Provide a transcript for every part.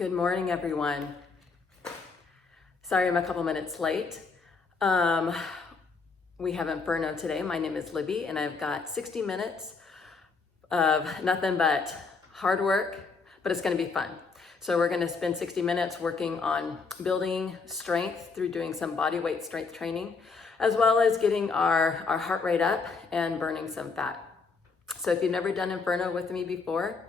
Good morning, everyone. Sorry I'm a couple minutes late. We have Inferno today. My name is Libby, and I've got 60 minutes of nothing but hard work, but it's gonna be fun. So we're gonna spend 60 minutes working on building strength through doing some body weight strength training, as well as getting our heart rate up and burning some fat. So if you've never done Inferno with me before,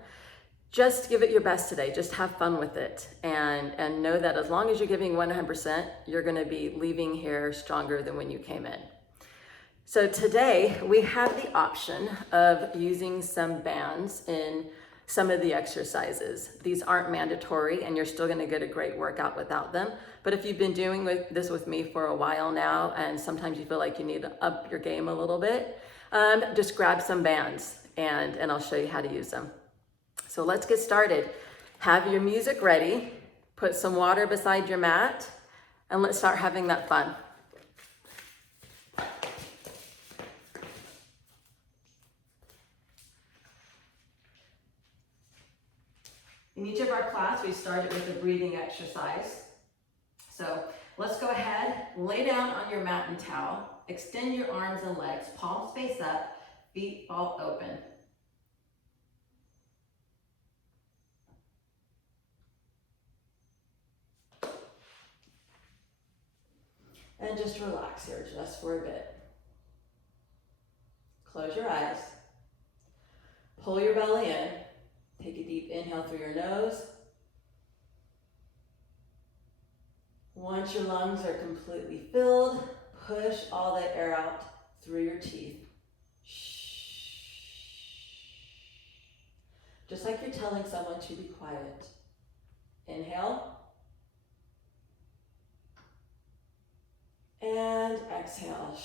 just give it your best today. Just have fun with it and know that as long as you're giving 100%, you're gonna be leaving here stronger than when you came in. So today we have the option of using some bands in some of the exercises. These aren't mandatory and you're still gonna get a great workout without them. But if you've been doing this with me for a while now and sometimes you feel like you need to up your game a little bit, just grab some bands and I'll show you how to use them. So let's get started. Have your music ready, put some water beside your mat, and let's start having that fun. In each of our class, we started with a breathing exercise. So let's go ahead, lay down on your mat and towel, extend your arms and legs, palms face up, feet fall open. And just relax here just for a bit. Close your eyes. Pull your belly in. Take a deep inhale through your nose. Once your lungs are completely filled, push all that air out through your teeth. Just like you're telling someone to be quiet. Inhale. And exhale.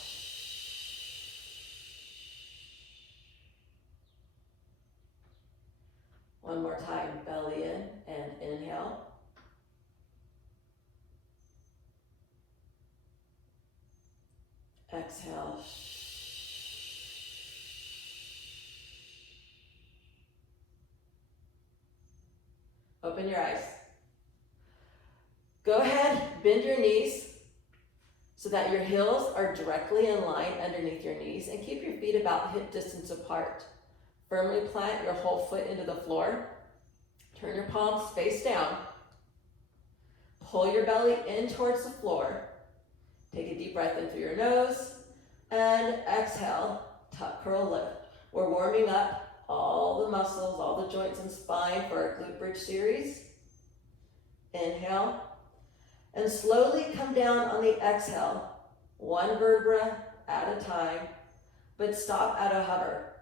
One more time, belly in and inhale. Exhale. Open your eyes. Go ahead, bend your knees so that your heels are directly in line underneath your knees and keep your feet about hip distance apart. Firmly plant your whole foot into the floor. Turn your palms face down. Pull your belly in towards the floor. Take a deep breath in through your nose and exhale, tuck, curl, lift. We're warming up all the muscles, all the joints and spine for our glute bridge series. Inhale. And slowly come down on the exhale, one vertebra at a time, but stop at a hover.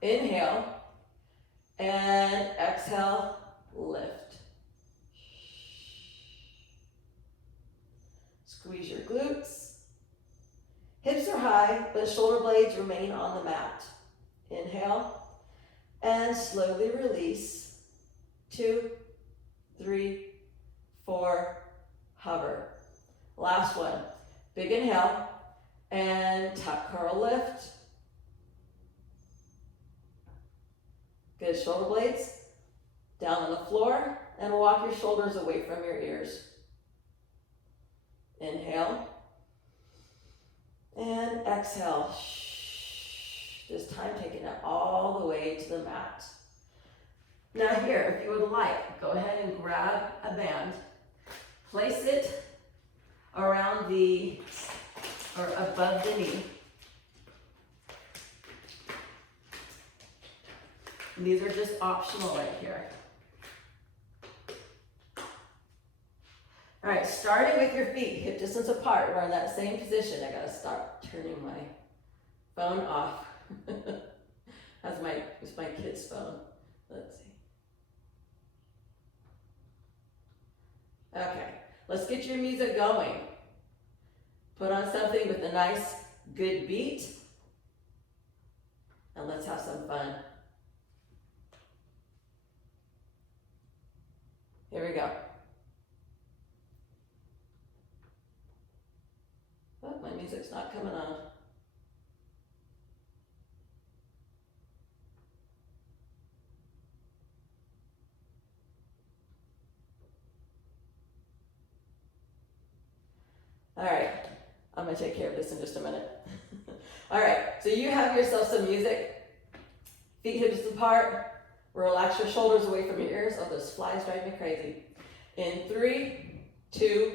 Inhale, and exhale, lift. Squeeze your glutes. Hips are high, but shoulder blades remain on the mat. Inhale, and slowly release. 2, 3, 4, hover. Last one. Big inhale and tuck, curl, lift. Good. Shoulder blades down on the floor and walk your shoulders away from your ears. Inhale and exhale. This time taking it all the way to the mat. Now here, if you would like, go ahead and grab a band. Place it around or above the knee. And these are just optional right here. All right, starting with your feet, hip distance apart. We're in that same position. I gotta stop turning my phone off. It's my kid's phone. Let's see. Okay, let's get your music going. Put on something with a nice, good beat. And let's have some fun. Here we go. Oh, my music's not coming on. All right, I'm gonna take care of this in just a minute. All right, so you have yourself some music. Feet hips apart. Relax your shoulders away from your ears. Oh, those flies drive me crazy. In 3, 2,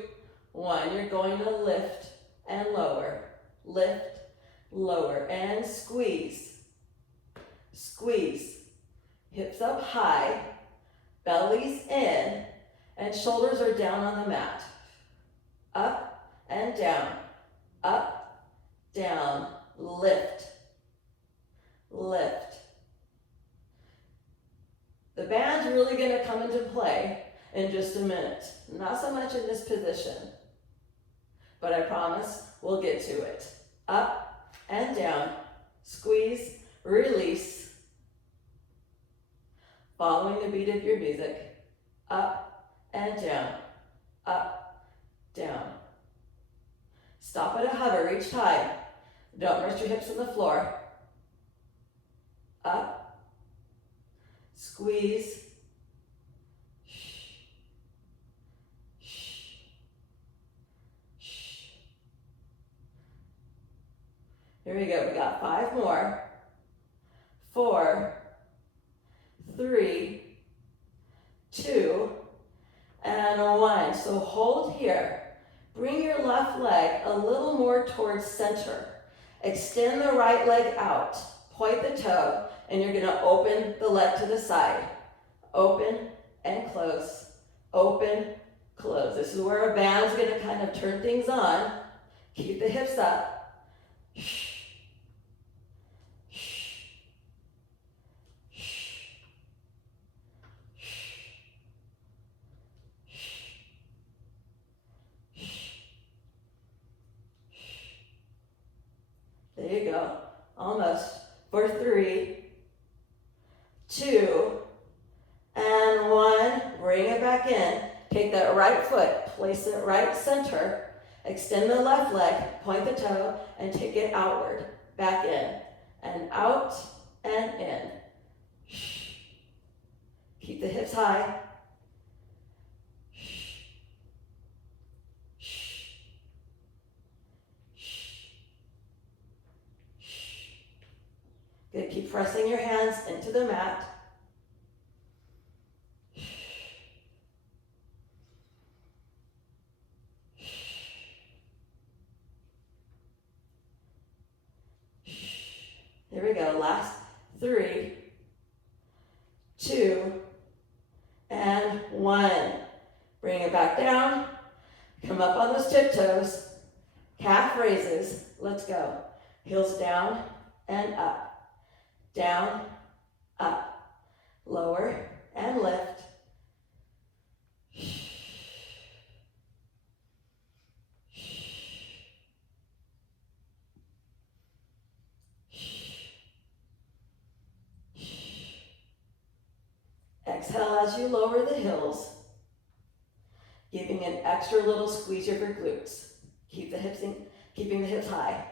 1. You're going to lift and lower. Lift, lower, and squeeze. Squeeze. Hips up high. Belly's in. And shoulders are down on the mat. Up and down. Up, down. Lift. Lift. The band's really going to come into play in just a minute. Not so much in this position, but I promise we'll get to it. Up and down, squeeze, release. Following the beat of your music, up and down, up, down. Stop at a hover, reach high. Don't rest your hips on the floor. Up. Squeeze. Shh. Shh. Shh. Here we go. We got 5 more. 4, 3, 2, and 1. So hold here. Bring your left leg a little more towards center. Extend the right leg out. Point the toe. And you're going to open the leg to the side. Open and close. Open, close. This is where a band's going to kind of turn things on. Keep the hips up. Shh. Shh. Shh. Shh. There you go. Almost. For 3, 2, and 1. Bring it back in. Take that right foot, place it right center. Extend the left leg, point the toe, and take it outward. Back in, and out, and in. Shh. Keep the hips high. Shh. Shh. Shh. Shh. Good. Keep pressing your hands into the mat. Here we go. Last 3, 2, and 1. Bring it back down. Come up on those tiptoes. Calf raises. Let's go. Heels down and up. Down, up. Lower and lift. Exhale as you lower the heels, giving an extra little squeeze of your glutes. Keep the hips in, keeping the hips high.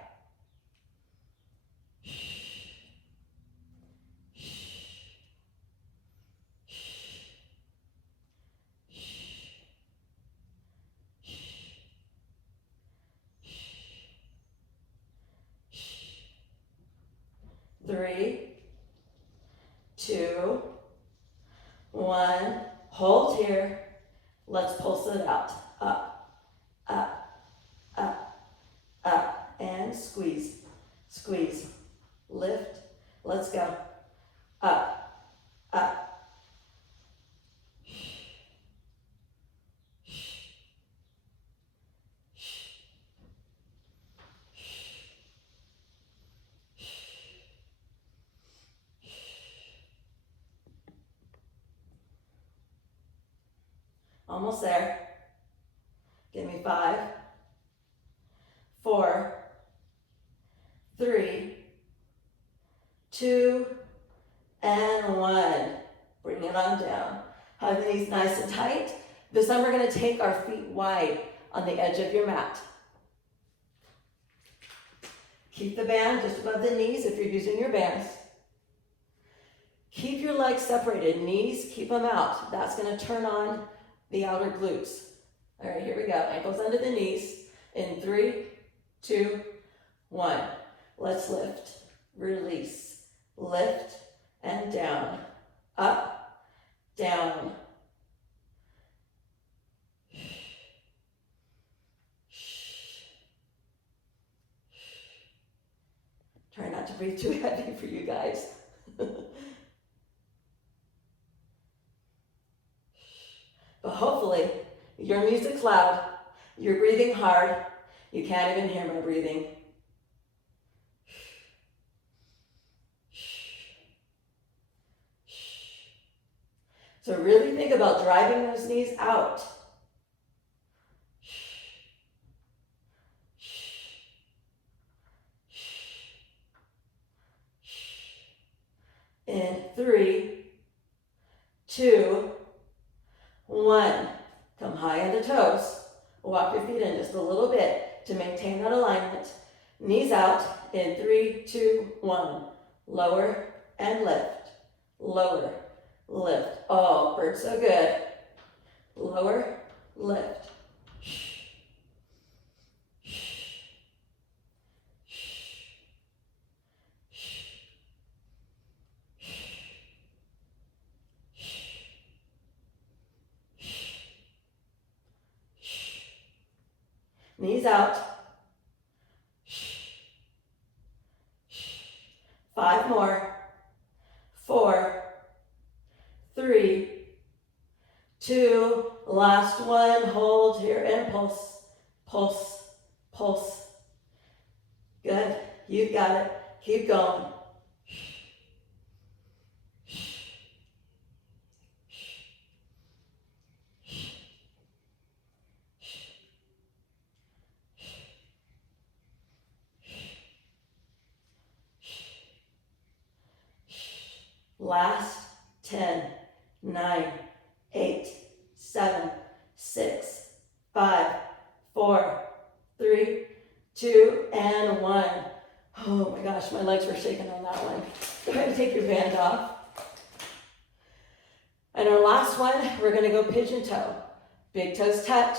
3, 2, 1. Hold here. Let's pulse it out. Up, up, up, up, and squeeze, squeeze. Lift. Let's go. Up, up. Almost there. Give me 5, 4, 3, 2, and 1. Bring it on down. Have the knees nice and tight. This time we're going to take our feet wide on the edge of your mat. Keep the band just above the knees if you're using your bands. Keep your legs separated. Knees, keep them out. That's going to turn on the outer glutes. All right, here we go. Ankles under the knees. In 3, 2, 1. Let's lift, release, lift, and down, up, down. Try not to breathe too heavy for you guys. But hopefully, your music's loud, you're breathing hard, you can't even hear my breathing. So really think about driving those knees out. In 3, 2, 1. Come high on the toes. Walk your feet in just a little bit to maintain that alignment. Knees out in 3, 2, 1. Lower and lift. Lower, lift. Oh, bird so good. Lower, lift. Knees out. 5 more. 4, 3, 2, last one. Hold here and pulse, pulse, pulse. Good, you've got it. Keep going. Last 10, 9, 8, 7, 6, 5, 4, 3, 2, and 1. Oh my gosh, my legs were shaking on that one. Go ahead and take your band off. And our last one, we're gonna go pigeon toe. Big toes touch,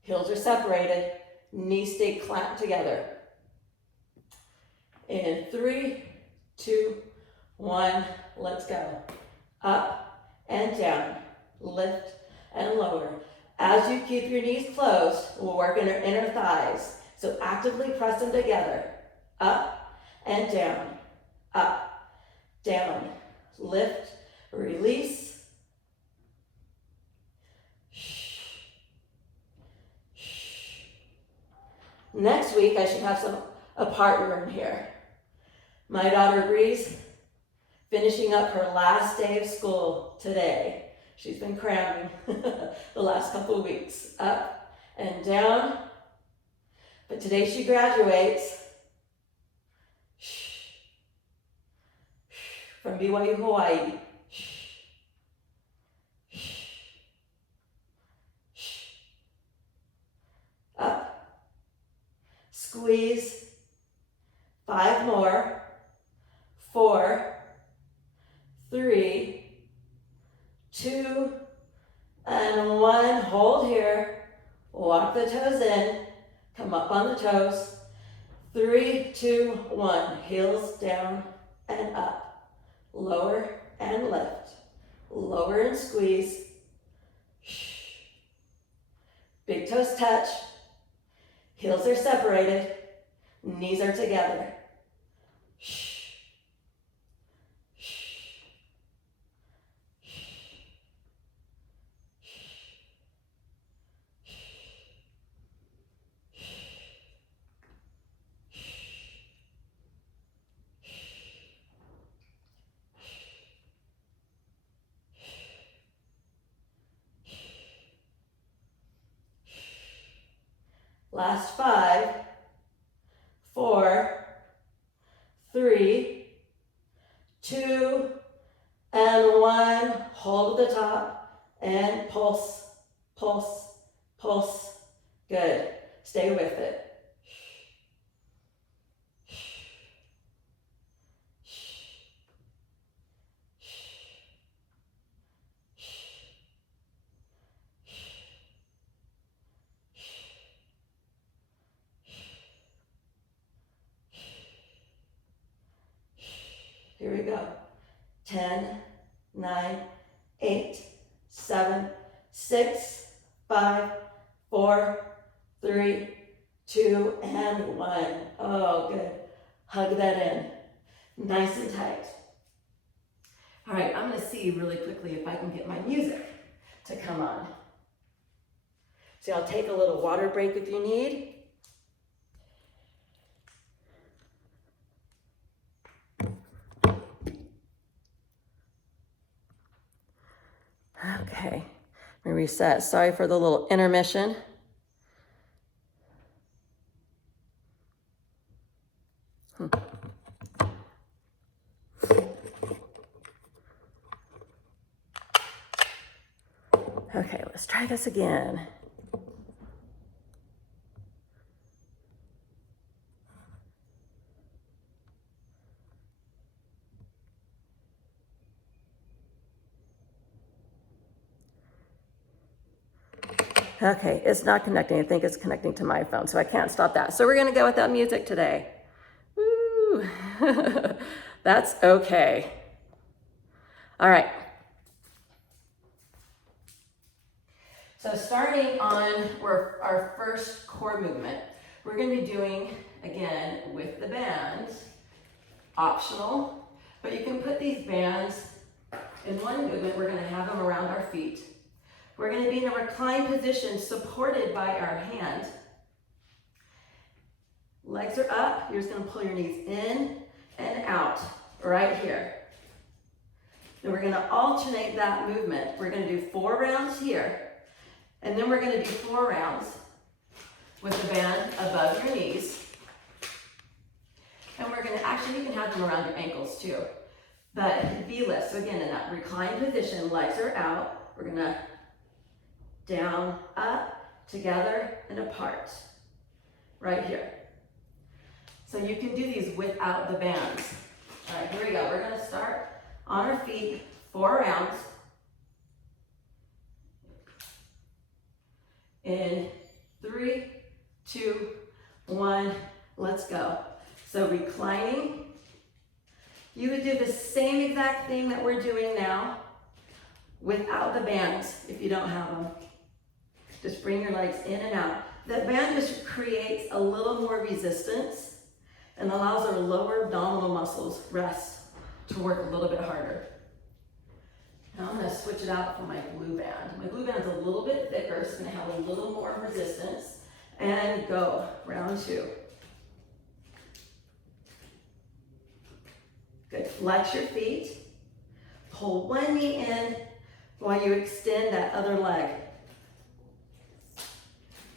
heels are separated, knees stay clamped together. In 3, 2, 1, let's go. Up and down, lift and lower. As you keep your knees closed, we'll work in our inner thighs. So actively press them together. Up and down, up, down, lift, release. Next week, I should have a partner in here. My daughter Breeze, finishing up her last day of school today. She's been cramming the last couple of weeks, up and down. But today she graduates from BYU, Hawaii. Up, squeeze, 5 more, 4, 3, 2, and 1. Hold here. Walk the toes in. Come up on the toes. 3, 2, 1. Heels down and up. Lower and lift. Lower and squeeze. Big toes touch. Heels are separated. Knees are together. Last 5, 4, 3, 2, and 1. Hold at the top and pulse, pulse, pulse. Good. Stay with it. Here we go. 10, 9, 8, 7, 6, 5, 4, 3, 2, and 1. Oh, good. Hug that in. Nice and tight. All right, I'm going to see really quickly if I can get my music to come on. So I'll take a little water break if you need. Okay, let me reset. Sorry for the little intermission. Okay, let's try this again. Okay, it's not connecting. I think it's connecting to my phone, so I can't stop that. So we're gonna go without music today. Woo! That's okay. All right. So starting on our first core movement, we're gonna be doing, again, with the bands, optional, but you can put these bands in one movement. We're gonna have them around our feet. We're going to be in a reclined position supported by our hand. Legs are up. You're just going to pull your knees in and out right here. Then we're going to alternate that movement. We're going to do 4 rounds here. And then we're going to do 4 rounds with the band above your knees. And we're going to, actually, you can have them around your ankles too. But V-lift. So again, in that reclined position, legs are out. We're going to down, up, together, and apart. Right here. So you can do these without the bands. All right, here we go. We're going to start on our feet, 4 rounds. In 3, 2, 1, let's go. So reclining. You would do the same exact thing that we're doing now without the bands if you don't have them. Just bring your legs in and out. That band just creates a little more resistance and allows our lower abdominal muscles rest to work a little bit harder. Now I'm going to switch it out for my blue band. My blue band's a little bit thicker, so it's going to have a little more resistance. And go, round 2. Good, flex your feet. Pull one knee in while you extend that other leg.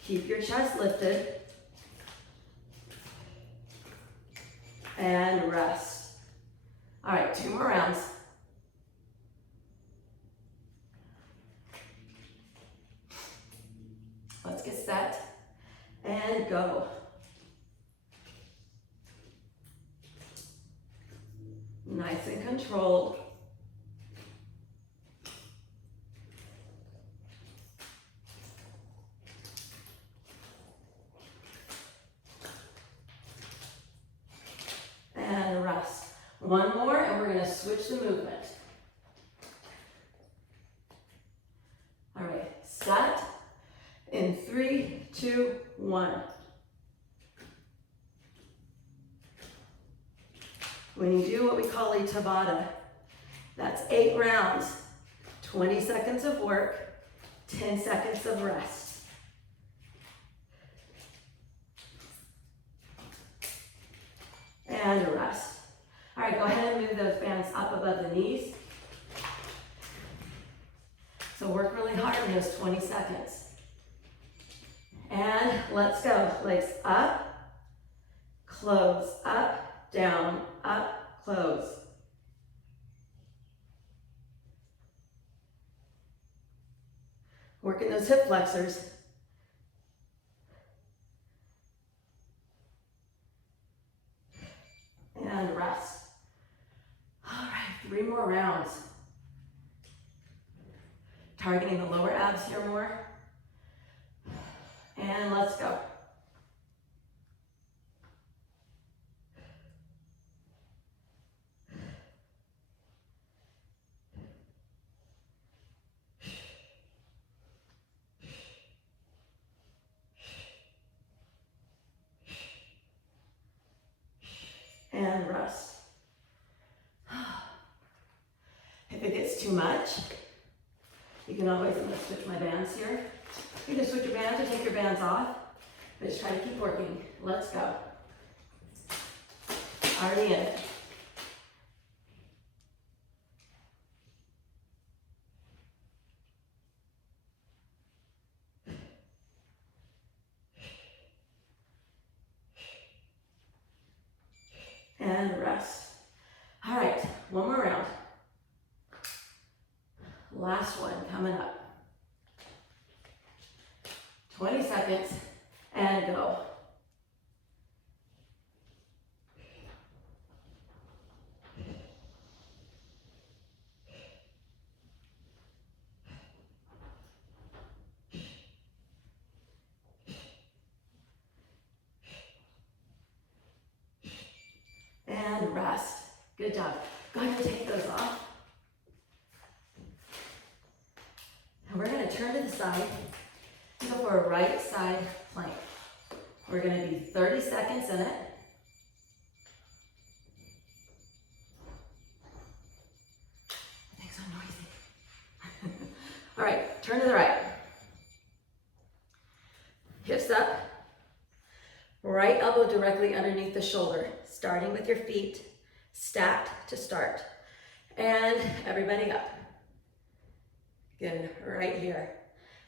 Keep your chest lifted. And rest. All right, 2 more rounds. Let's get set and go. Nice and controlled. And rest. 1 more, and we're going to switch the movement. All right, set. In 3, 2, 1. When you do what we call a Tabata, that's 8 rounds, 20 seconds of work, 10 seconds of rest. And rest. All right, go ahead and move those bands up above the knees. So work really hard in those 20 seconds. And let's go. Legs up, close, up, down, up, close. Working those hip flexors. And rest. All right, 3 more rounds. Targeting the lower abs here more. And let's go. rest. If it gets too much, you can always, I'm going to switch my bands here. You can switch your bands or take your bands off, but just try to keep working. Let's go. Already in it. And rest. All right, one more round. Last one coming up. 20 seconds and go. And rest. Good job. Go ahead and take those off. And we're going to turn to the side and go for a right side plank. We're going to be 30 seconds in it. I think so noisy. All right, turn to the right. Hips up. Right elbow directly underneath the shoulder, starting with your feet stacked to start. And everybody up. Good, right here.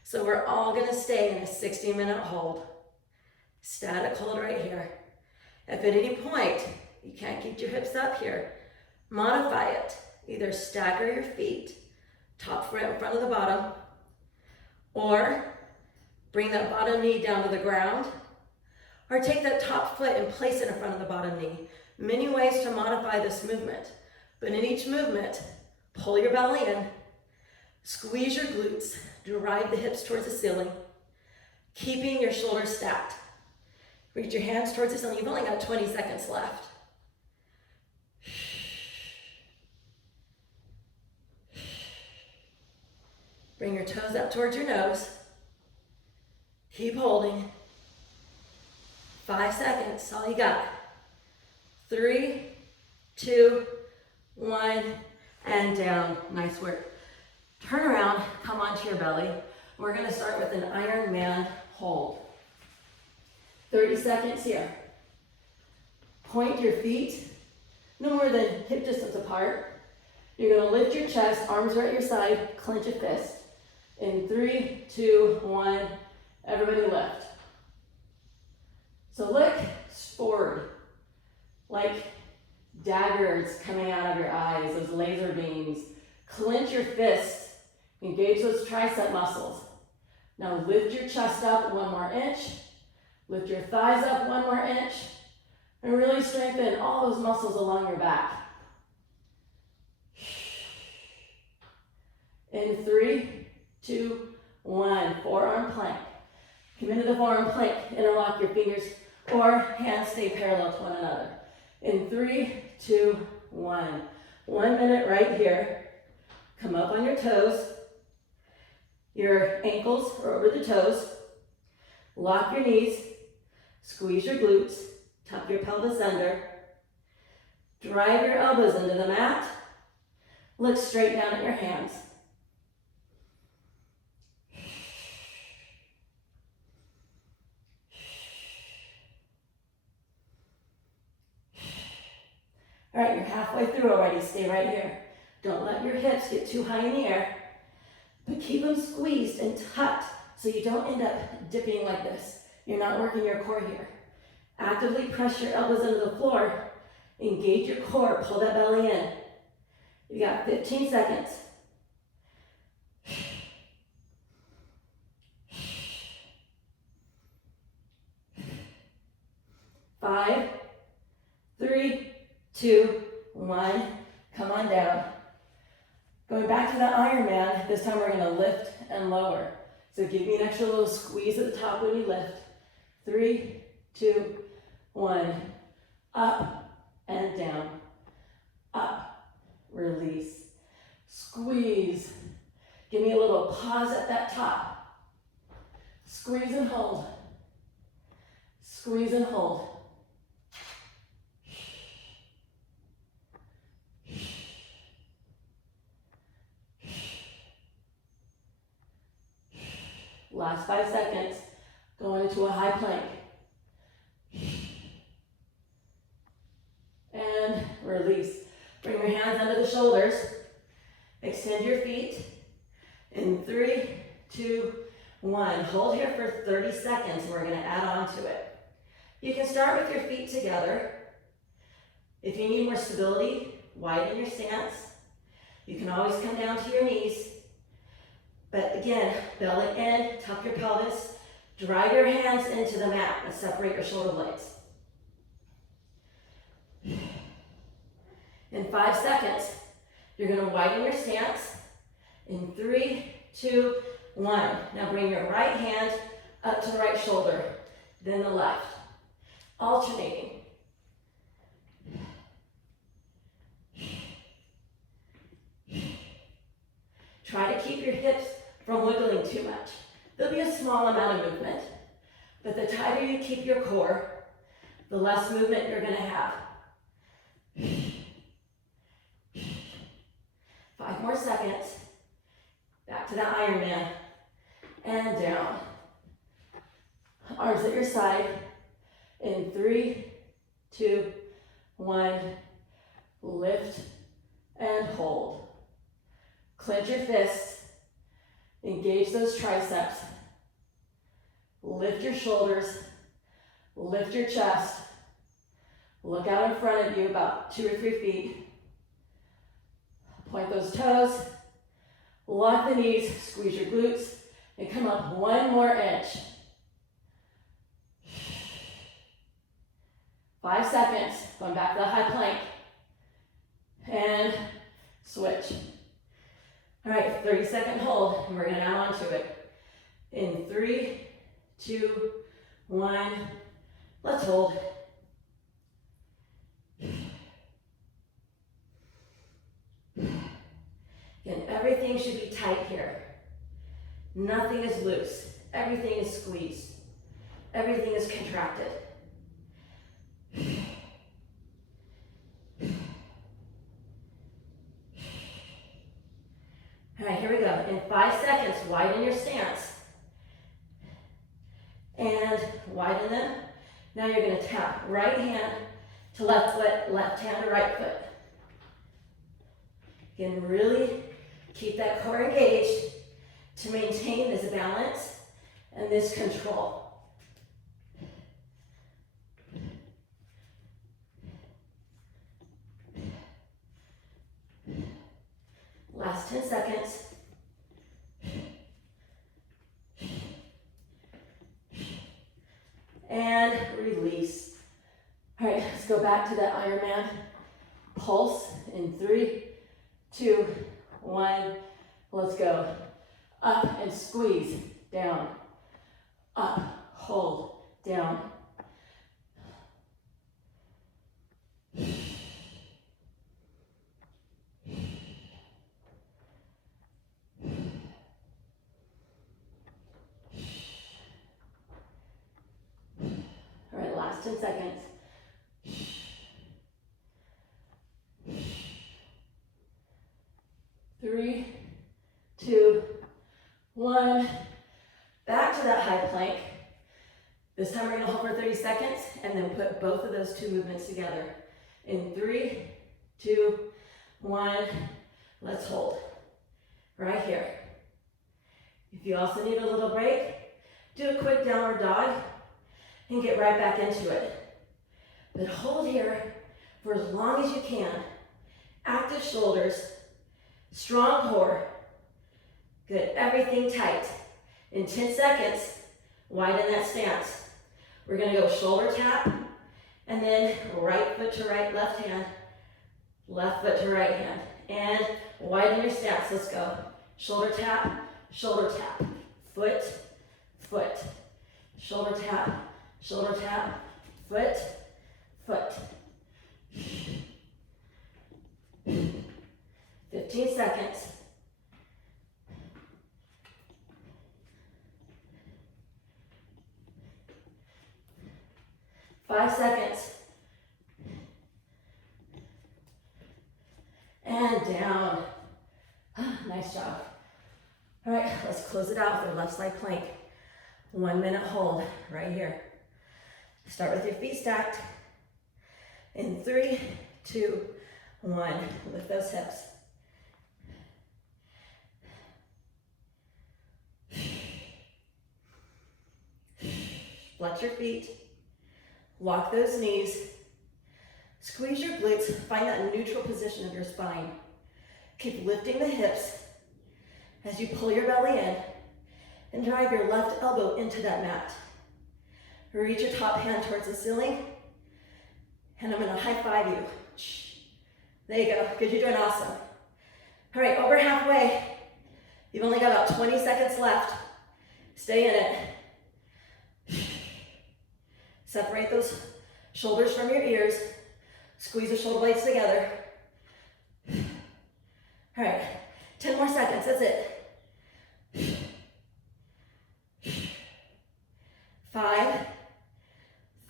So we're all gonna stay in a 60-minute hold. Static hold right here. If at any point you can't keep your hips up here, modify it. Either stagger your feet, top foot in front of the bottom, or bring that bottom knee down to the ground, or take that top foot and place it in front of the bottom knee. Many ways to modify this movement, but in each movement, pull your belly in, squeeze your glutes, drive the hips towards the ceiling, keeping your shoulders stacked. Reach your hands towards the ceiling. You've only got 20 seconds left. Bring your toes up towards your nose. Keep holding. 5 seconds, that's all you got. 3, 2, 1, and down. Nice work. Turn around, come onto your belly. We're gonna start with an Ironman hold. 30 seconds here. Point your feet no more than hip distance apart. You're gonna lift your chest, arms are at your side, clench a fist. In 3, 2, 1, everybody lift. So look forward, like daggers coming out of your eyes, those laser beams. Clench your fists, engage those tricep muscles. Now lift your chest up 1 more inch, lift your thighs up 1 more inch, and really strengthen all those muscles along your back. In 3, 2, 1, forearm plank. Come into the forearm plank, interlock your fingers, or hands stay parallel to one another. In 3, 2, 1. 1 minute right here. Come up on your toes. Your ankles are over the toes. Lock your knees. Squeeze your glutes. Tuck your pelvis under. Drive your elbows into the mat. Look straight down at your hands. All right, you're halfway through already. Stay right here. Don't let your hips get too high in the air, but keep them squeezed and tucked so you don't end up dipping like this. You're not working your core here. Actively press your elbows into the floor. Engage your core. Pull that belly in. You got 15 seconds. 5, 3, 2, 1. Come on down. Going back to that Ironman, this time we're going to lift and lower. So give me an extra little squeeze at the top when you lift. 3, 2, 1. Up and down. Up. Release. Squeeze. Give me a little pause at that top. Squeeze and hold. Squeeze and hold. Last 5 seconds. Going into a high plank. And release. Bring your hands under the shoulders. Extend your feet. In 3, 2, 1. Hold here for 30 seconds. We're going to add on to it. You can start with your feet together. If you need more stability, widen your stance. You can always come down to your knees. But again, belly in, tuck your pelvis. Drive your hands into the mat and separate your shoulder blades. In 5 seconds, you're going to widen your stance. In 3, 2, 1. Now bring your right hand up to the right shoulder, then the left. Alternating. Try to keep your hips from wiggling too much. There'll be a small amount of movement, but the tighter you keep your core, the less movement you're going to have. 5 more seconds. Back to that Ironman. And down. Arms at your side. In 3, 2, 1. Lift and hold. Clench your fists. Engage those triceps. Lift your shoulders. Lift your chest. Look out in front of you about 2 or 3 feet. Point those toes. Lock the knees. Squeeze your glutes. And come up 1 more inch. 5 seconds. Going back to the high plank. And switch. All right, 30-second hold, and we're going to add on to it. In 3, 2, 1, let's hold. And everything should be tight here. Nothing is loose. Everything is squeezed. Everything is contracted. All right, here we go. In 5 seconds, widen your stance. And widen them. Now you're going to tap right hand to left foot, left hand to right foot. Again, really keep that core engaged to maintain this balance and this control. Last 10 seconds. And release. All right, let's go back to that Ironman pulse in 3, 2, 1. Let's go. Up and squeeze, down. Up, hold, down. All right, last 10 seconds. Three, 2, 1. Back to that high plank. This time we're going to hold for 30 seconds and then put both of those 2 movements together. In 3, 2, 1. Let's hold. Right here. If you also need a little break, do a quick downward dog and get right back into it. But hold here for as long as you can. Active shoulders, strong core. Good, everything tight. In 10 seconds, widen that stance. We're gonna go shoulder tap, and then right foot to right, left hand, left foot to right hand. And widen your stance, let's go. Shoulder tap, foot, foot. Shoulder tap, foot, foot. 15 seconds. Five seconds. And down. Nice job. All right, let's close it out with our left side plank. 1 minute hold right here. Start with your feet stacked. In 3, 2, 1. Lift those hips. Flex your feet. Walk those knees. Squeeze your glutes. Find that neutral position of your spine. Keep lifting the hips as you pull your belly in and drive your left elbow into that mat. Reach your top hand towards the ceiling, and I'm gonna high five you. There you go, good, you're doing awesome. All right, over halfway. You've only got about 20 seconds left. Stay in it. Separate those shoulders from your ears. Squeeze the shoulder blades together. All right, 10 more seconds, that's it. 5,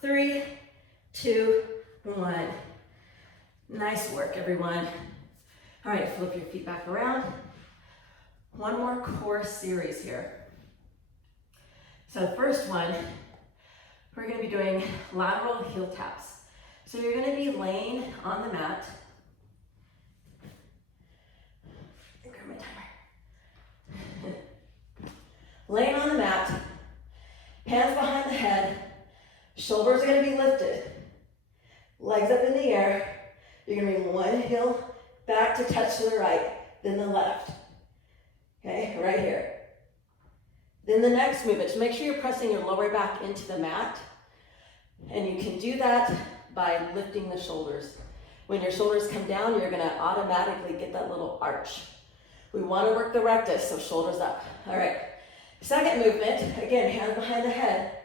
3, 2, 1. Nice work, everyone. All right, flip your feet back around. One more core series here. So the first one, we're gonna be doing lateral heel taps. So you're gonna be laying on the mat. Grab my timer. Laying on the mat, hands behind the head, shoulders are gonna be lifted, legs up in the air. You're gonna bring one heel back to touch to the right, then the left. Okay, right here. Then the next movement, just make sure you're pressing your lower back into the mat. And you can do that by lifting the shoulders. When your shoulders come down, you're gonna automatically get that little arch. We wanna work the rectus, so shoulders up. All right, second movement, again, hands behind the head.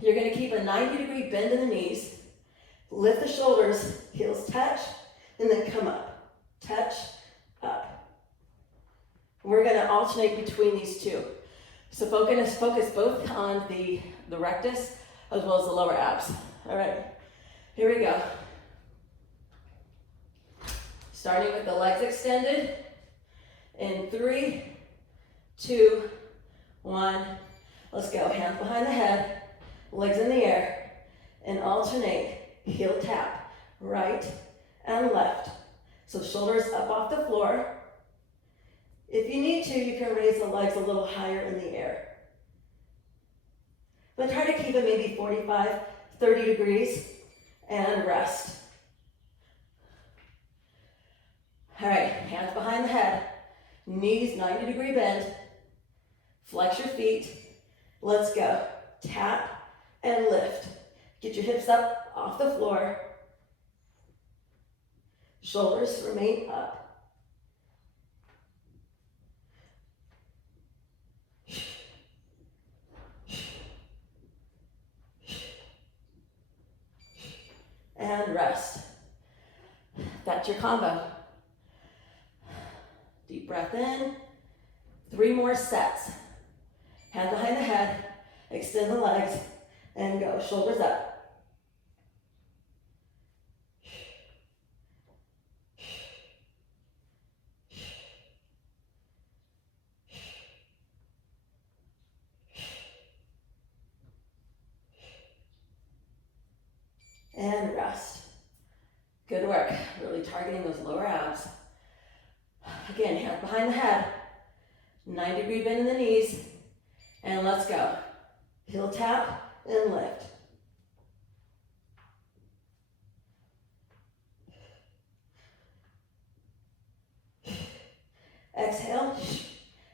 You're gonna keep a 90-degree bend in the knees, lift the shoulders, heels touch, and then come up. Touch, up. We're gonna alternate between these two. So focus both on the rectus as well as the lower abs. All right, here we go. Starting with the legs extended. In 3, 2, 1. Let's go. Hands behind the head, legs in the air, and alternate. Heel tap, right and left. So shoulders up off the floor. If you need to, you can raise the legs a little higher in the air. But try to keep it maybe 45, 30 degrees and rest. All right, hands behind the head, knees 90-degree bend. Flex your feet. Let's go. Tap and lift. Get your hips up off the floor. Shoulders remain up. And rest. That's your combo. Deep breath in. 3 more sets. Hand behind the head, extend the legs, and go. Shoulders up. And rest. Good work. Really targeting those lower abs. Again, hands behind the head. 90-degree bend in the knees. And let's go. Heel tap and lift. Exhale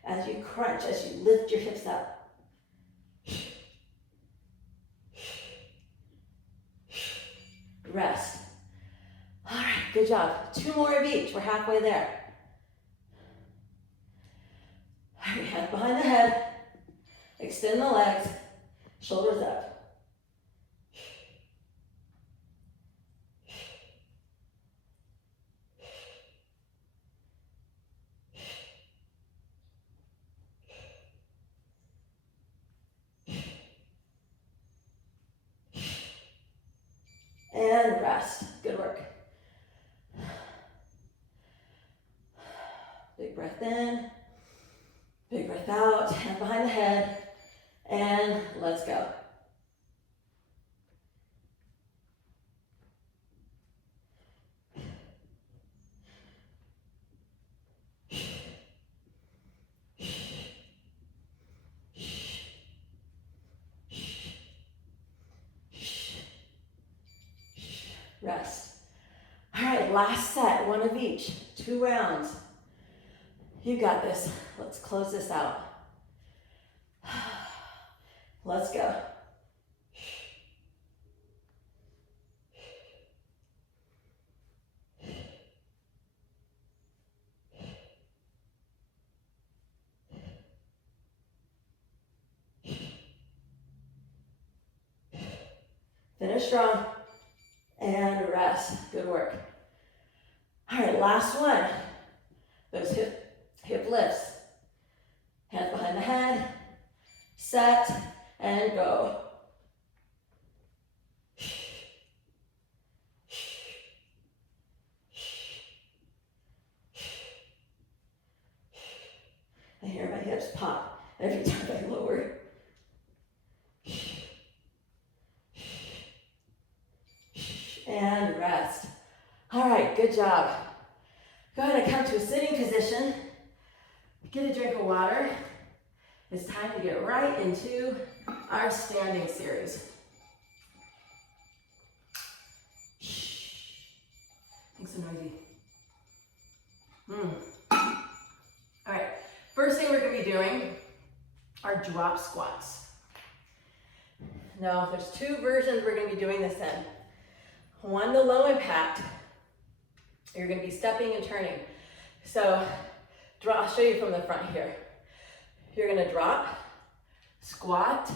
as you crunch, as you lift your hips up. Rest. All right, good job. 2 more of each. We're halfway there. All right, hands behind the head. Extend the legs. Shoulders up. And rest. Good work. Big breath in. Big breath out. Hand behind the head. And let's go. Rest. All right, last set, one of each, 2 rounds. You got this. Let's close this out. Let's go. Finish strong and rest. Good work. All right, last one. Those hip lifts. Hands behind the head. Set and go. I hear my hips pop every time I lower. And rest. All right, good job. Go ahead and come to a sitting position. Get a drink of water. It's time to get right into our standing series. Thanks so noisy. All right, first thing we're gonna be doing are drop squats. Now, there's 2 versions we're gonna be doing this in. One, the low impact. You're gonna be stepping and turning. So, I'll show you from the front here. You're gonna drop, squat,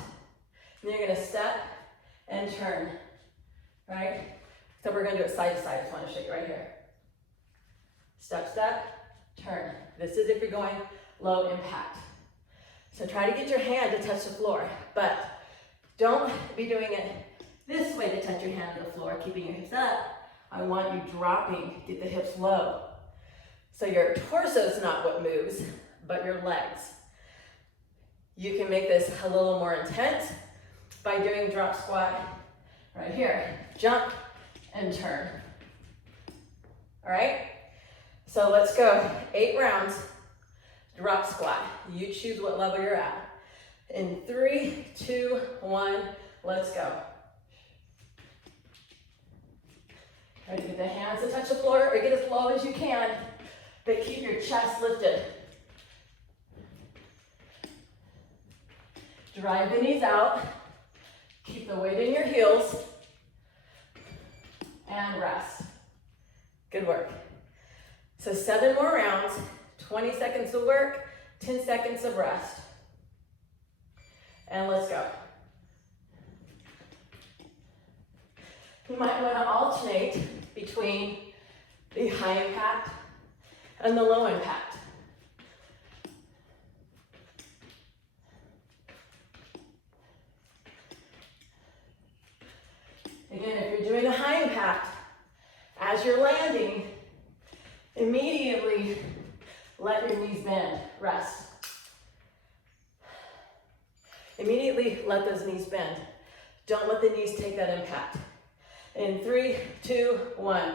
and you're gonna step and turn, right? So we're gonna do it side to side. I just wanna show you right here. Step, step, turn. This is if you're going low impact. So try to get your hand to touch the floor, but don't be doing it this way to touch your hand to the floor, keeping your hips up. I want you dropping, get the hips low. So your torso is not what moves, but your legs. You can make this a little more intense by doing drop squat right here. Jump and turn. All right? So let's go. 8 rounds, drop squat. You choose what level you're at. In 3, 2, 1, let's go. Try to get the hands to touch the floor or get as low as you can, but keep your chest lifted. Drive the knees out. Keep the weight in your heels. And rest. Good work. So 7 more rounds, 20 seconds of work, 10 seconds of rest. And let's go. You might want to alternate between the high impact and the low impact. Again, if you're doing a high impact, as you're landing, immediately let your knees bend, rest. Immediately let those knees bend. Don't let the knees take that impact. In 3, 2, 1.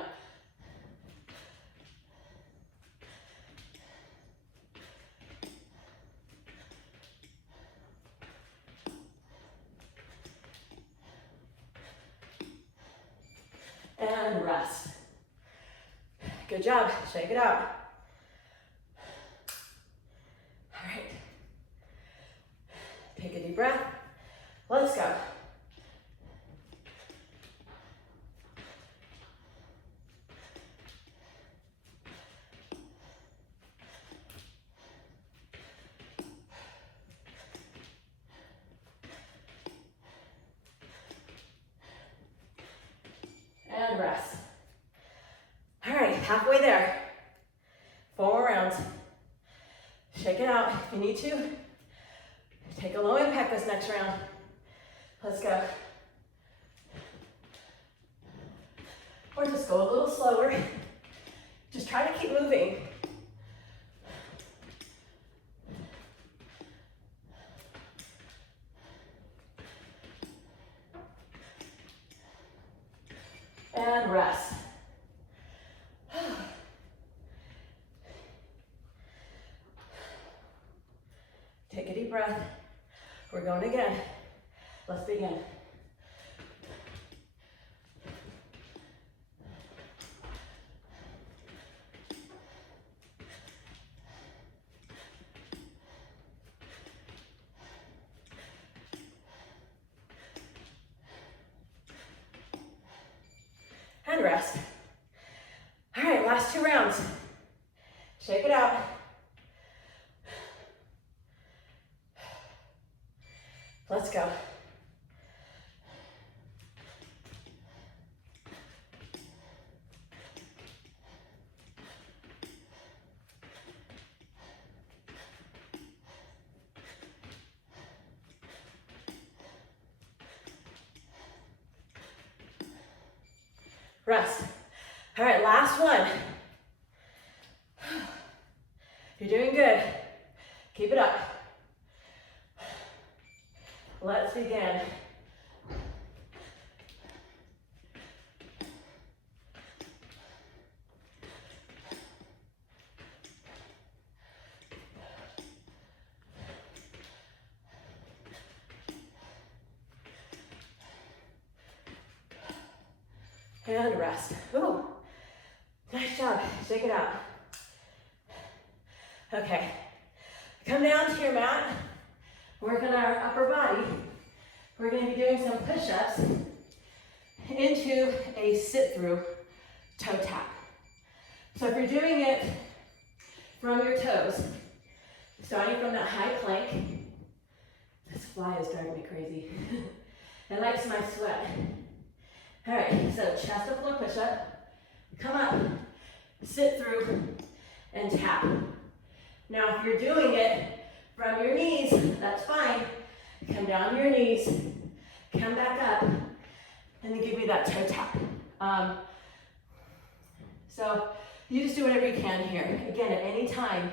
And rest. Good job. Shake it out. All right. Take a deep breath. Let's go. And rest. All right, halfway there. 4 more rounds. Shake it out if you need to. Take a low impact this next round. Let's go. Or just go a little slower. Just try to keep moving. deep breath. We're going again. Let's begin. And rest. All right, last 2 rounds. Shake it out. Let's go. Rest. All right, last one. You're doing good. Keep it up. Let's begin. And rest. Ooh, nice job. Shake it out. Okay, come down to your mat. Work on our upper body. We're going to be doing some push-ups into a sit-through toe tap. So if you're doing it from your toes, starting from that high plank, this fly is driving me crazy. It likes my sweat. All right, so chest to floor push-up, come up, sit through, and tap. Now if you're doing it from your knees, that's fine. Come down to your knees, come back up, and then give me that toe tap. So you just do whatever you can here. Again, at any time,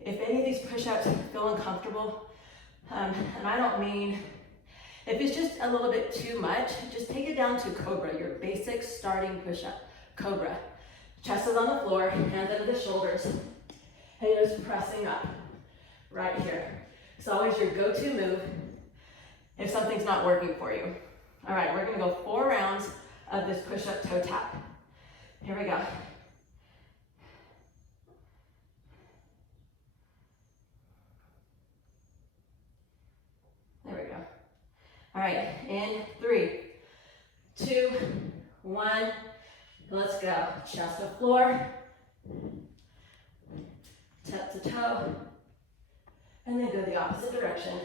if any of these push-ups feel uncomfortable, and I don't mean, if it's just a little bit too much, just take it down to Cobra, your basic starting push-up. Cobra. Chest is on the floor, hands under the shoulders, and you're just pressing up right here. It's always your go-to move if something's not working for you. All right, we're gonna go 4 rounds of this push-up toe tap. Here we go. There we go. All right, in 3, 2, 1, let's go. Chest to floor, tap to toe, and then go the opposite direction.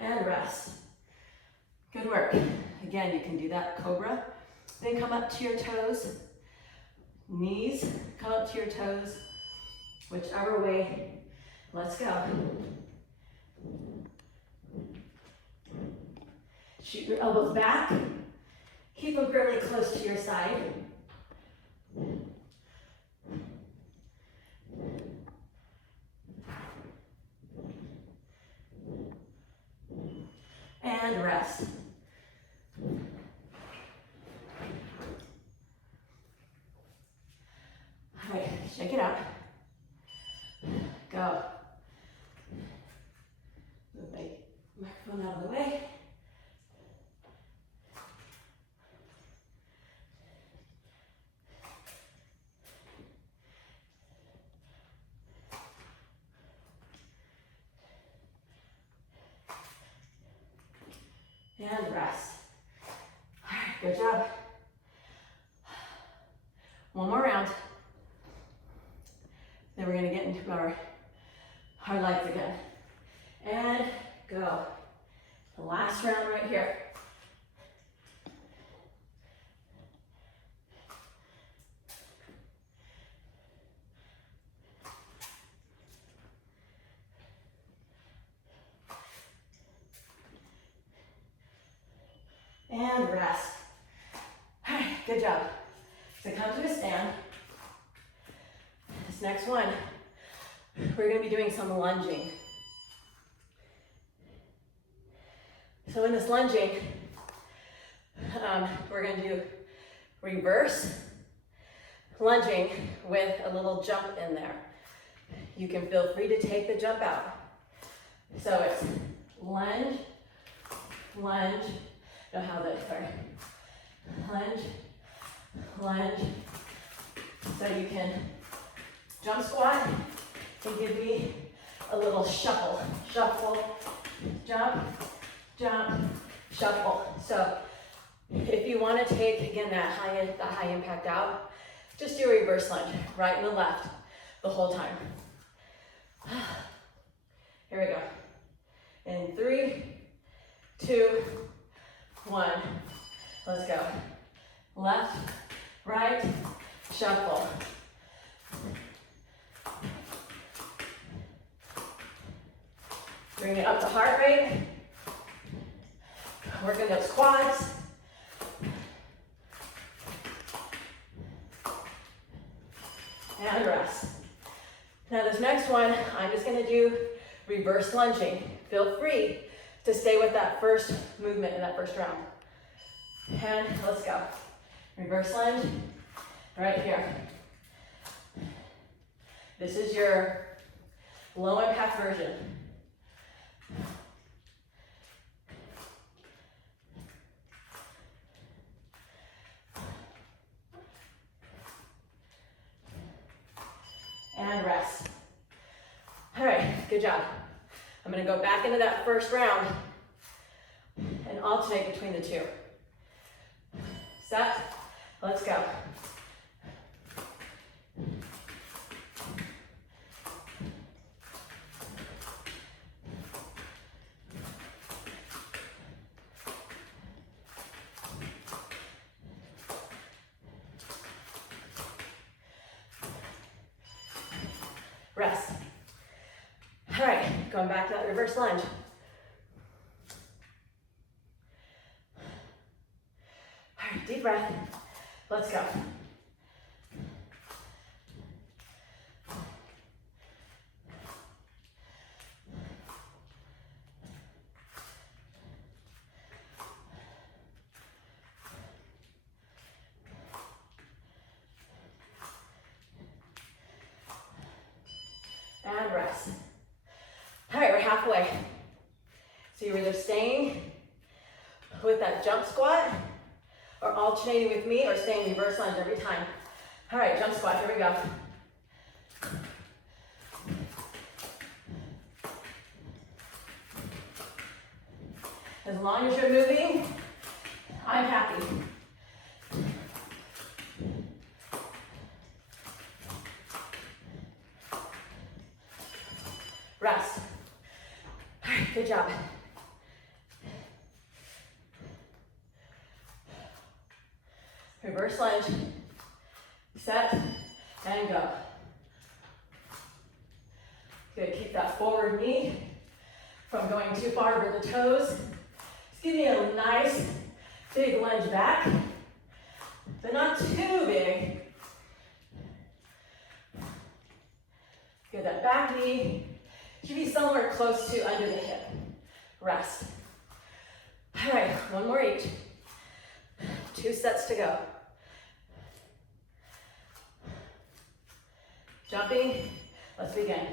And rest. Good work. Again, you can do that Cobra. Then come up to your toes. Knees, come up to your toes. Whichever way. Let's go. Shoot your elbows back. Keep them fairly close to your side. And rest. All right, shake it out. Go. Move my microphone out of the way. And rest. All right, good job. One more round. Then we're gonna get into our legs again. And go. The last round right here. And rest. All right, good job. So come to a stand. This next one, we're going to be doing some lunging. So in this lunging, we're gonna do reverse lunging with a little jump in there. You can feel free to take the jump out. So it's lunge, lunge, know how that, sorry. Lunge, lunge. So you can jump squat and give me a little shuffle. Shuffle, jump, jump, shuffle. So if you want to take, again, that high impact out, just do a reverse lunge, right and the left, the whole time. Here we go. In 3, 2, 1. Let's go. Left, right, shuffle. Bring it up to heart rate. Working those quads. And rest. Now this next one, I'm just gonna do reverse lunging. Feel free to stay with that first movement in that first round. And let's go. Reverse lunge, right here. This is your low impact version. And rest. All right, good job. I'm gonna go back into that first round and alternate between the two. Set, let's go. Rest. All right, going back to that reverse lunge. All right, deep breath. Let's go. And rest. All right, we're halfway. So you're either staying with that jump squat or alternating with me or staying reverse lunge every time. All right, jump squat, here we go. As long as you're moving, I'm happy. Rest. All right, good job. Reverse lunge, set, and go. Good, keep that forward knee from going too far over the toes. Just give me a nice big lunge back, but not too big. Good, that back knee should be somewhere close to under the hip. Rest. All right, one more each. 2 sets to go. Jumping, let's begin.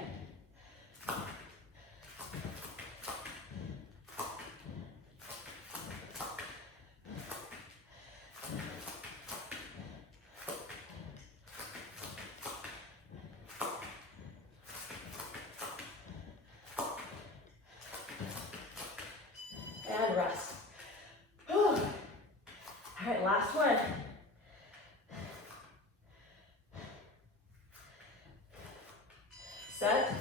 And rest. All right, last one. Set,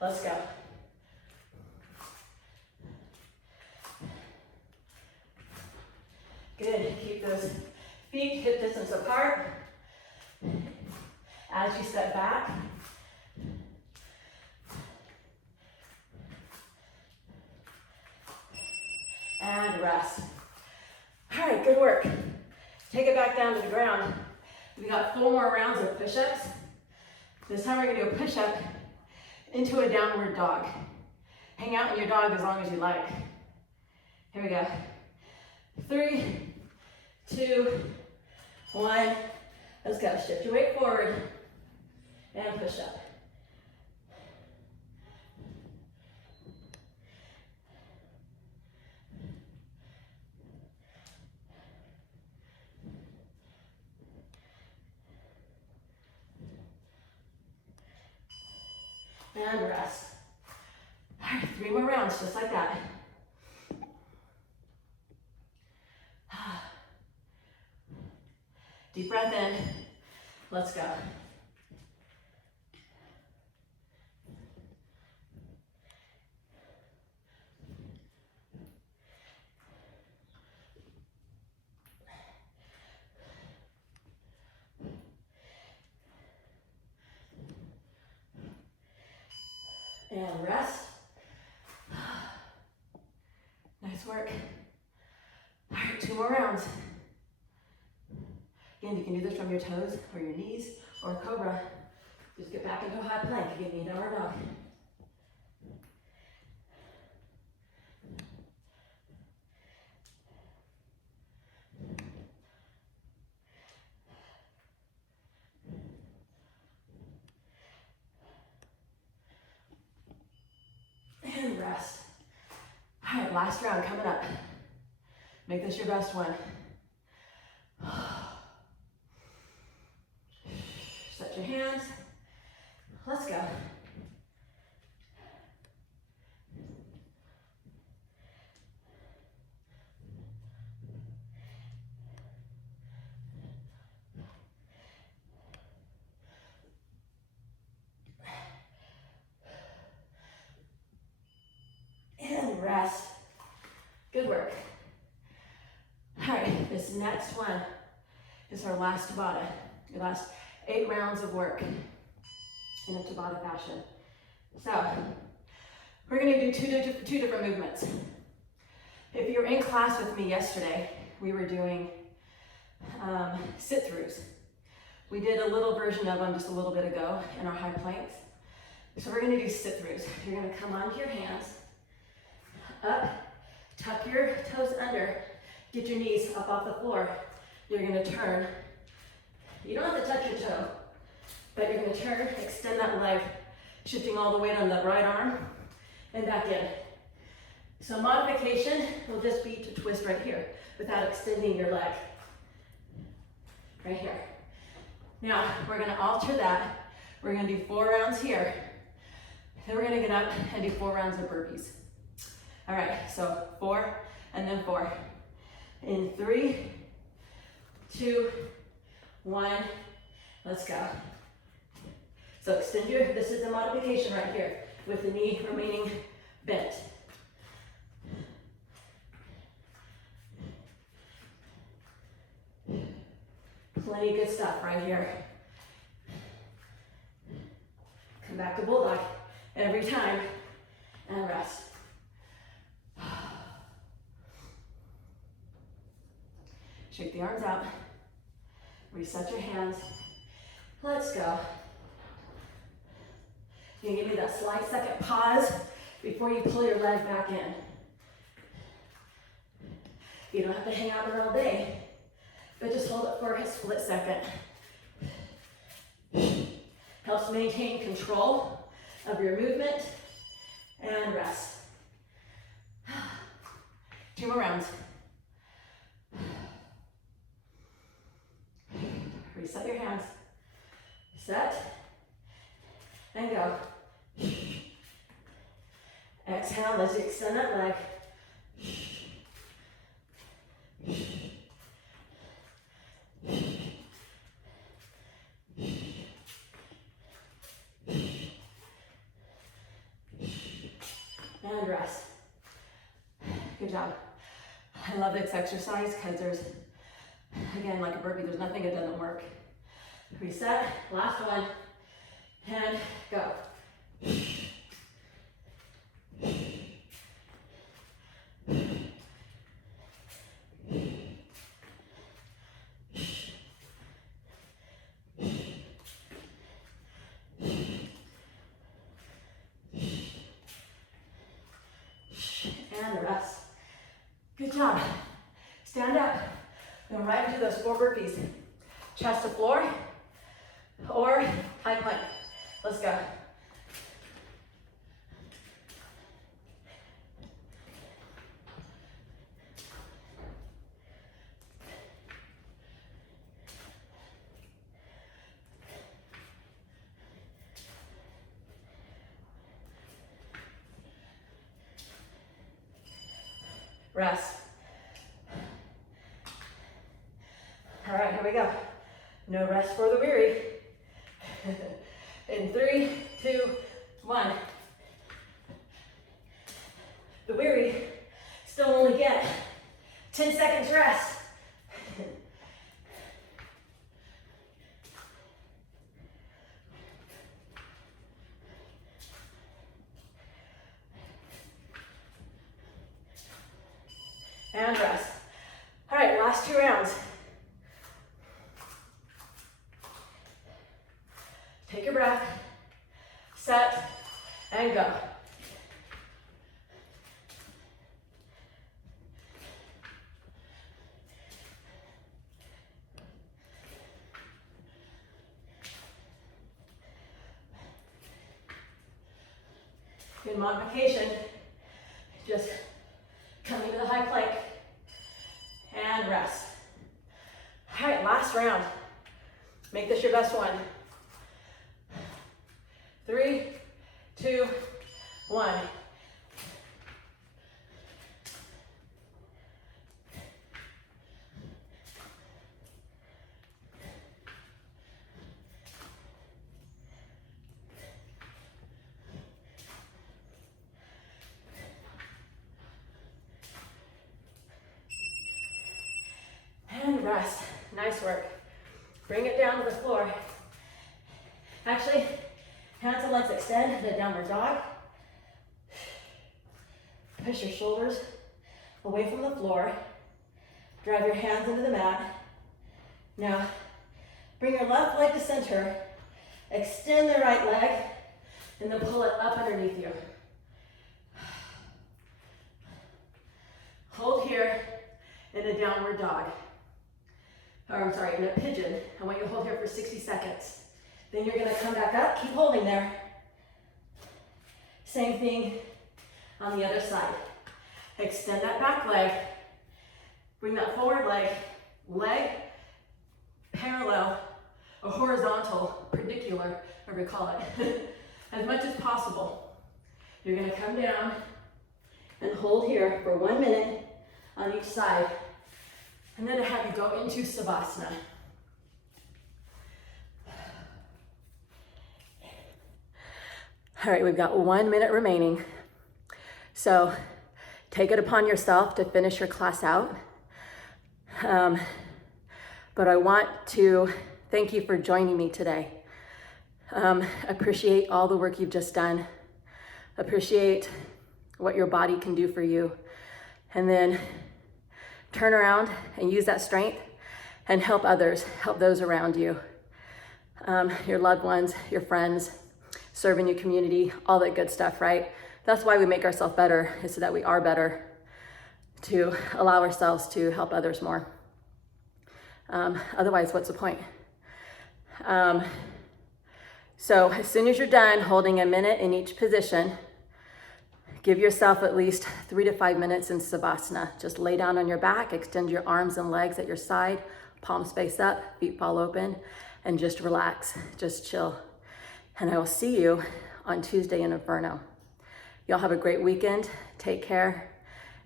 let's go. Good, keep those feet hip distance apart as you step back. And rest. All right, good work. Take it back down to the ground. We got 4 more rounds of push-ups. This time we're gonna do a push-up into a downward dog. Hang out in your dog as long as you like. Here we go. 3, 2, 1. Let's go. Shift your weight forward and push up. And rest. All right, 3 more rounds, just like that. Deep breath in. Let's go. And rest. Nice work. All right, 2 more rounds. Again, you can do this from your toes or your knees or cobra. Just get back into a high plank. Give me a downward dog. And rest. All right, last round coming up. Make this your best one. Set your hands. Let's go. And rest. Good work. All right, this next one is our last Tabata. Your last 8 rounds of work in a Tabata fashion. So, we're gonna do two different movements. If you were in class with me yesterday, we were doing sit-throughs. We did a little version of them just a little bit ago in our high planks. So we're gonna do sit-throughs. You're gonna come onto your hands, up, tuck your toes under, get your knees up off the floor. You're gonna turn. You don't have to touch your toe, but you're gonna turn, extend that leg, shifting all the weight on that right arm and back in. So modification will just be to twist right here without extending your leg. Right here. Now, we're gonna alter that. We're gonna do 4 rounds here. Then we're gonna get up and do 4 rounds of burpees. All right, so 4 and then 4. In 3, 2, 1, let's go. So extend this is the modification right here with the knee remaining bent. Plenty of good stuff right here. Come back to bulldog every time and rest. Shake the arms out. Reset your hands. Let's go. You can give me that slight second pause before you pull your leg back in. You don't have to hang out there all day, but just hold it for a split second. Helps maintain control of your movement and rest. 2 more rounds. Reset your hands. Set and go. Exhale as you extend that leg. And rest. Good job. I love this exercise because there's, again, like a burpee, there's nothing that doesn't work. Reset, last one, and go. And rest. Good job. Stand up. Then right into those 4 burpees. Chest to floor or high plank. Let's go. Rest. All right, here we go. No rest for the weary. In 3, 2, 1. The weary still only get 10 seconds rest. And rest. All right, last 2 rounds. Take your breath, set, and go. Good modification. Just coming to the high plank and rest. All right, last round. Make this your best one. 3, 2, 1. And rest. Nice work. Bring it down to the floor. Actually, hands and legs extend to downward dog. Push your shoulders away from the floor. Drive your hands into the mat. Now, bring your left leg to center. Extend the right leg, and then pull it up underneath you. Hold here in a downward dog. Or I'm sorry, in a pigeon. I want you to hold here for 60 seconds. Then you're gonna come back up, keep holding there. Same thing on the other side. Extend that back leg. Bring that forward leg parallel or horizontal, perpendicular, whatever you call it, as much as possible. You're gonna come down and hold here for 1 minute on each side. And then I have you go into Savasana. All right, we've got 1 minute remaining. So take it upon yourself to finish your class out. But I want to thank you for joining me today. Appreciate all the work you've just done. Appreciate what your body can do for you. And then turn around and use that strength and help others, help those around you. Your loved ones, your friends, serving your community, all that good stuff, right? That's why we make ourselves better, is so that we are better, to allow ourselves to help others more. Otherwise, what's the point? So as soon as you're done holding a minute in each position, give yourself at least 3 to 5 minutes in Savasana. Just lay down on your back, extend your arms and legs at your side, palms face up, feet fall open, and just relax, just chill. And I will see you on Tuesday in Inferno. Y'all have a great weekend, take care,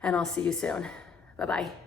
and I'll see you soon. Bye-bye.